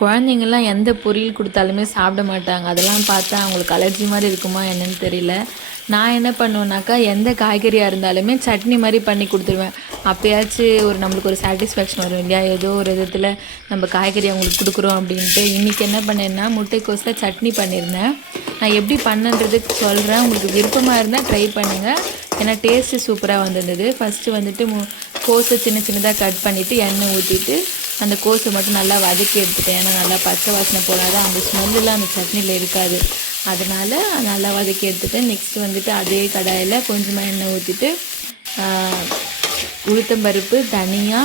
குழந்தைங்கள்லாம் எந்த பொரியல் கொடுத்தாலுமே சாப்பிட மாட்டாங்க. அதெல்லாம் பார்த்தா அவங்களுக்கு அலர்ஜி மாதிரி இருக்குமா என்னன்னு தெரியல. நான் என்ன பண்ணுவேன்னாக்கா, எந்த காய்கறியாக இருந்தாலுமே சட்னி மாதிரி பண்ணி கொடுத்துருவேன். அப்போயாச்சும் நம்மளுக்கு ஒரு சாட்டிஸ்ஃபேக்ஷன் வரும் இல்லையா, ஏதோ ஒரு விதத்தில் நம்ம காய்கறி அவங்களுக்கு கொடுக்குறோம் அப்படின்ட்டு. இன்றைக்கி என்ன பண்ணேன்னா, முட்டைக்கோஸில் சட்னி பண்ணியிருந்தேன். நான் எப்படி பண்ணன்றதுக்கு சொல்கிறேன், உங்களுக்கு விருப்பமாக இருந்தால் ட்ரை பண்ணுங்கள். ஏன்னா டேஸ்ட்டு சூப்பராக வந்திருந்தது. ஃபஸ்ட்டு வந்துட்டு கோஸை சின்ன சின்னதாக கட் பண்ணிவிட்டு எண்ணெய் ஊற்றிட்டு அந்த கோஸை மட்டும் நல்லா வதக்கி எடுத்துட்டேன். ஏன்னா நல்லா பச்சை வாசனை போடாதான் அந்த ஸ்மெல்லாம் அந்த சட்னியில் இருக்காது. அதனால் நல்லா வதக்கி எடுத்துட்டேன். நெக்ஸ்ட்டு வந்துட்டு அதே கடாயில் கொஞ்சமாக எண்ணெய் ஊற்றிட்டு உளுத்தம்பருப்பு, தனியா,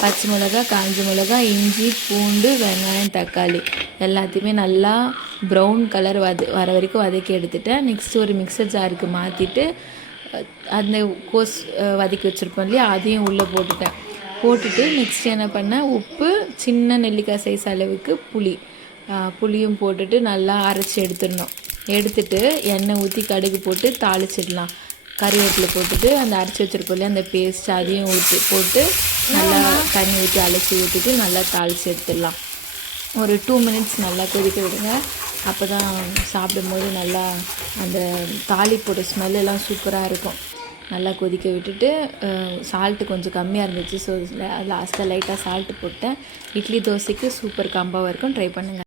பச்சை மிளகா, காஞ்ச மிளகா, இஞ்சி, பூண்டு, வெங்காயம், தக்காளி எல்லாத்தையுமே நல்லா ப்ரௌன் கலர் வர வரைக்கும் வதக்கி எடுத்துட்டேன். நெக்ஸ்ட்டு ஒரு மிக்சர் ஜாருக்கு மாற்றிட்டு அந்த கோஸ் வதக்கி வச்சுருப்போம் இல்லையா, அதையும் உள்ளே போட்டுட்டு நெக்ஸ்ட் என்ன பண்ணேன், உப்பு, சின்ன நெல்லிக்காய் சைஸ் அளவுக்கு புளியும் போட்டுட்டு நல்லா அரைச்சி எடுத்துடணும். எடுத்துட்டு எண்ணெய் ஊற்றி கடுகு போட்டு தாளிச்சிடலாம். கறிவேப்பிலை போட்டுட்டு அந்த அரைச்சி வச்சுருப்போம் இல்லையா அந்த பேஸ்ட் அதையும் போட்டு நல்லா தண்ணி ஊற்றி அலசி ஊற்றிட்டு நல்லா தாளித்து எடுத்துடலாம். ஒரு 2 மினிட்ஸ் நல்லா கொதிக்க விடுங்க. அப்போ தான் சாப்பிடும்போது நல்லா அந்த தாளிப்போட ஸ்மெல்லாம் சூப்பராக இருக்கும். நல்லா கொதிக்க விட்டுட்டு சால்ட்டு கொஞ்சம் கம்மியாக இருந்துச்சு. ஸோ லாஸ்ட்டாக லைட்டாக சால்ட்டு போட்டேன். இட்லி தோசைக்கு சூப்பர் காம்பாவாக இருக்கும். ட்ரை பண்ணுங்கள்.